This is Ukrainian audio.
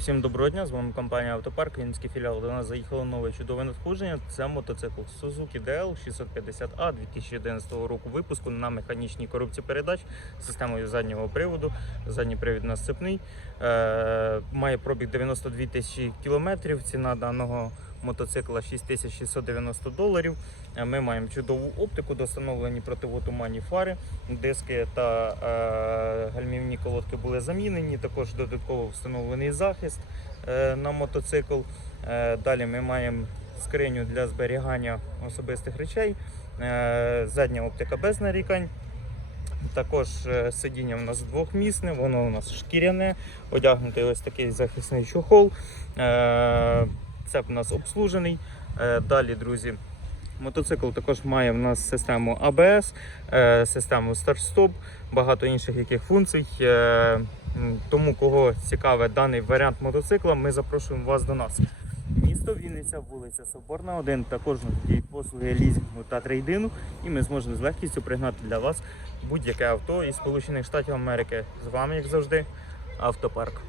Всім доброго дня, з вами компанія Автопарк, Вінницький філіал. До нас заїхало нове чудове надходження. Це мотоцикл Suzuki DL 650A 2011 року випуску на механічній коробці передач з системою заднього приводу. Задній привід у нас сцепний. Е, має пробіг 92 тисячі кілометрів. Ціна даного мотоцикла 6690 доларів. Е, Ми маємо чудову оптику, достановлені противотуманні фари, диски та е, гальмівні колодки були замінені. Також додатково встановлений захист е, на мотоцикл. Е, далі ми маємо скриню для зберігання особистих речей. Е, задня оптика без нарікань. Також сидіння у нас двохмісне, воно у нас шкіряне, одягнутий ось такий захисний чохол. Е, Цеп у нас обслужений. Далі, друзі, мотоцикл також має в нас систему ABS, е, систему старт-стоп, багато інших яких функцій. Е, Тому, кого цікавить даний варіант мотоцикла, ми запрошуємо вас до нас. Місто Вінниця, вулиця Соборна, 1. Також надіють послуги лізінгу та трейдину, і ми зможемо з легкістю пригнати для вас будь-яке авто із Сполучених Штатів Америки. З вами, як завжди, автопарк.